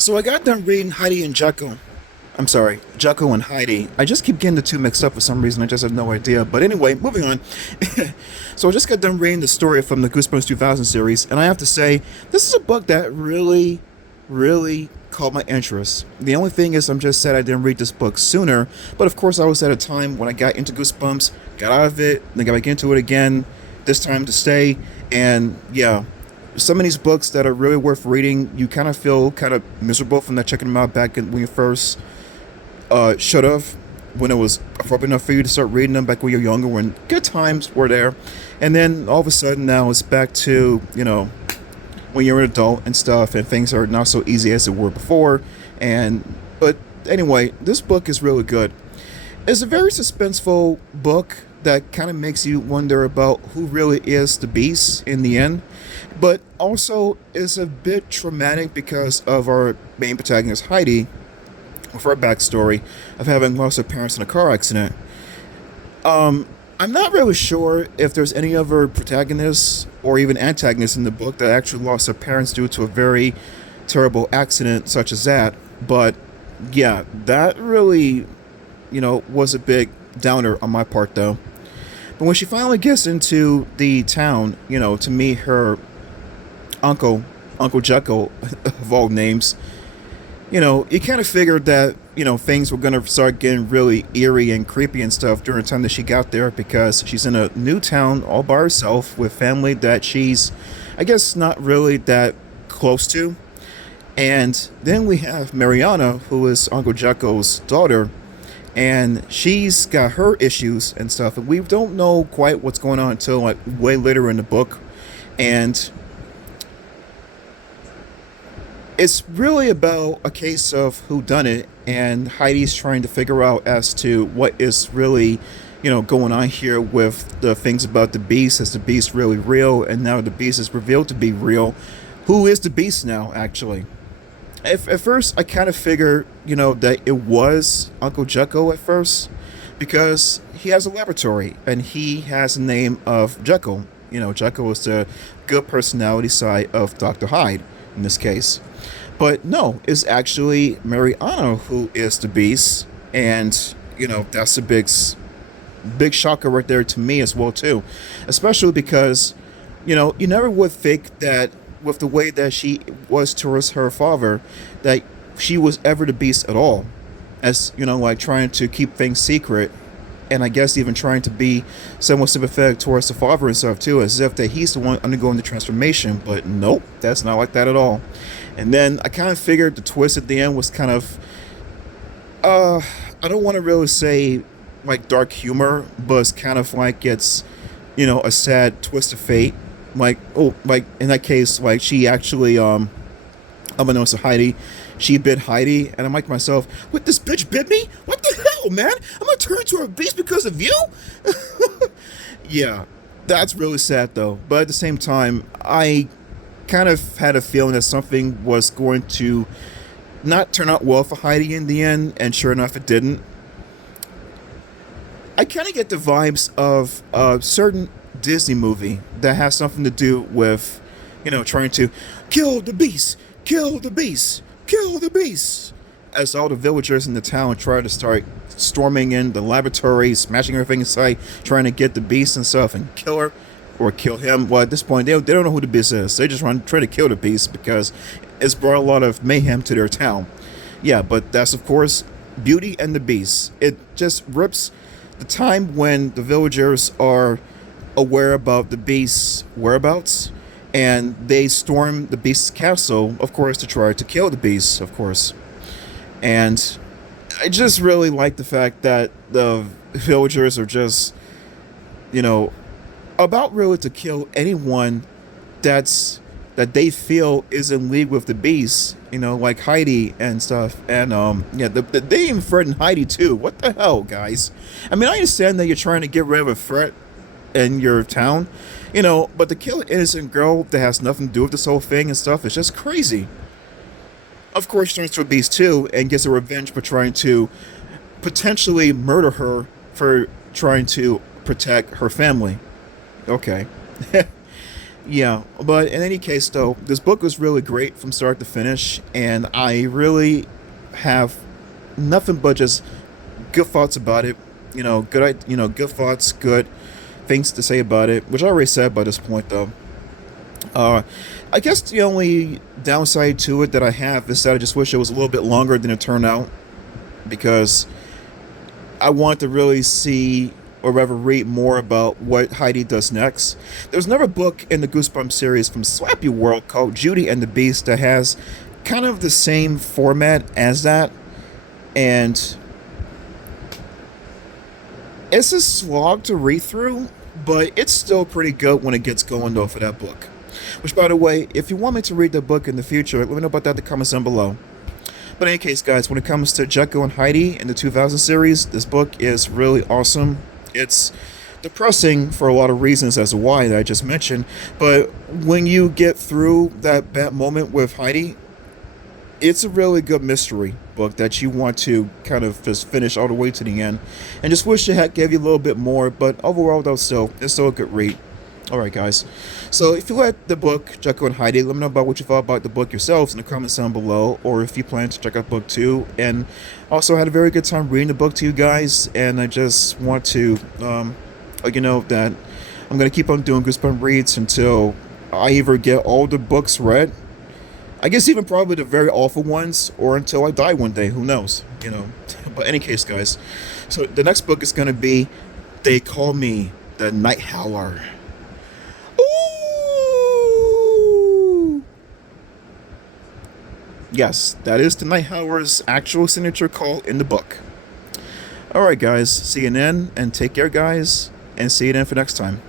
So I got done reading Heidi and Jekyll. I'm sorry, Jekyll and Heidi. I just keep getting the two mixed up for some reason. I just have no idea. But anyway, moving on. So I just got done reading the story from the Goosebumps 2000 series, and I have to say, this is a book that really caught my interest. The only thing is, I'm just sad I didn't read this book sooner. But of course, I was at a time when I got into Goosebumps, got out of it, then got back into it again. This time to stay, and yeah, some of these books that are really worth reading, you kind of feel kind of miserable from not checking them out back when you first should have, when it was appropriate enough for you to start reading them back when you're younger, when good times were there. And then all of a sudden now it's back to, when you're an adult and stuff, and things are not so easy as they were before. But anyway, this book is really good. It's a very suspenseful book that kind of makes you wonder about who really is the beast in the end, but also is a bit traumatic because of our main protagonist Heidi, with her backstory of having lost her parents in a car accident. I'm not really sure if there's any other protagonists or even antagonists in the book that actually lost their parents due to a very terrible accident such as that, but yeah, that really, was a big downer on my part though. But when she finally gets into the town, to meet her uncle, Uncle Jekyll, of all names, you kind of figured that, things were going to start getting really eerie and creepy and stuff during the time that she got there, because she's in a new town all by herself with family that she's, I guess, not really that close to. And then we have Mariana, who is Uncle Jekyll's daughter, and she's got her issues and stuff, and we don't know quite what's going on until like way later in the book. And it's really about a case of who done it, and Heidi's trying to figure out as to what is really, going on here with the things about the beast. Is the beast really real? And now the beast is revealed to be real. Who is the beast now, actually? At first, I kind of figured, that it was Uncle Jekyll at first, because he has a laboratory and he has the name of Jekyll. Jekyll is the good personality side of Dr. Hyde in this case. But no, it's actually Mariana who is the beast, and that's a big shocker right there to me as well too, especially because you never would think that with the way that she was towards her father, that she was ever the beast at all, as like trying to keep things secret, and I guess even trying to be somewhat sympathetic towards the father and stuff too, as if that he's the one undergoing the transformation. But nope, that's not like that at all. And then I kind of figured the twist at the end was kind of, I don't want to really say like dark humor, but it's kind of like it's, a sad twist of fate. Like, oh, like in that case, like she actually, unbeknownst to Heidi, she bit Heidi, and I'm like to myself, what, this bitch bit me? What the hell, man? I'm gonna turn into a beast because of you? Yeah, that's really sad though. But at the same time, I kind of had a feeling that something was going to not turn out well for Heidi in the end, and sure enough, it didn't. I kind of get the vibes of a certain Disney movie that has something to do with, trying to kill the beast, kill the beast, kill the beast, as all the villagers in the town try to start storming in the laboratory, smashing everything in sight, trying to get the beast and stuff and kill her or kill him. Well, at this point, they don't know who the beast is. They just want to try to kill the beast because it's brought a lot of mayhem to their town. Yeah, but that's, of course, Beauty and the Beast. It just rips the time when the villagers are aware about the beast's whereabouts, and they storm the beast's castle, of course, to try to kill the beast, of course. And I just really like the fact that the villagers are just, about really to kill anyone that they feel is in league with the beast, like Heidi and stuff. And yeah, they even threaten Heidi too. What the hell, guys? I mean, I understand that you're trying to get rid of a threat in your town, but to kill an innocent girl that has nothing to do with this whole thing and stuff is just crazy. Of course, she turns to a beast too and gets a revenge for trying to potentially murder her for trying to protect her family. Okay. Yeah, but in any case, though, this book was really great from start to finish, and I really have nothing but just good thoughts about it. Good thoughts, good things to say about it, which I already said by this point, though. Uh, I guess the only downside to it that I have is that I just wish it was a little bit longer than it turned out, because I want to really see or rather read more about what Heidi does next. There's another book in the Goosebumps series from Slappy World called Judy and the Beast that has kind of the same format as that, and it's a slog to read through, but it's still pretty good when it gets going though for that book. Which, by the way, if you want me to read the book in the future, let me know about that in the comments down below. But in any case, guys, when it comes to Jekyll and Heidi in the 2000 series, this book is really awesome. It's depressing for a lot of reasons as to why that I just mentioned, but when you get through that moment with Heidi, it's a really good mystery book that you want to kind of just finish all the way to the end, and just wish it had gave you a little bit more. But overall, though, it's still a good read. All right, guys. So if you liked the book Jekyll and Heidi, let me know about what you thought about the book yourselves in the comments down below, or if you plan to check out book two. And also, had a very good time reading the book to you guys, and I just want to let you know that I'm gonna keep on doing Goosebump reads until I either get all the books read, I guess even probably the very awful ones, or until I die one day. Who knows? But any case, guys. So the next book is gonna be They Call Me the Night Howler. Ooh! Yes, that is the Night Howler's actual signature call in the book. Alright, guys. See you then, and take care, guys. And see you then for next time.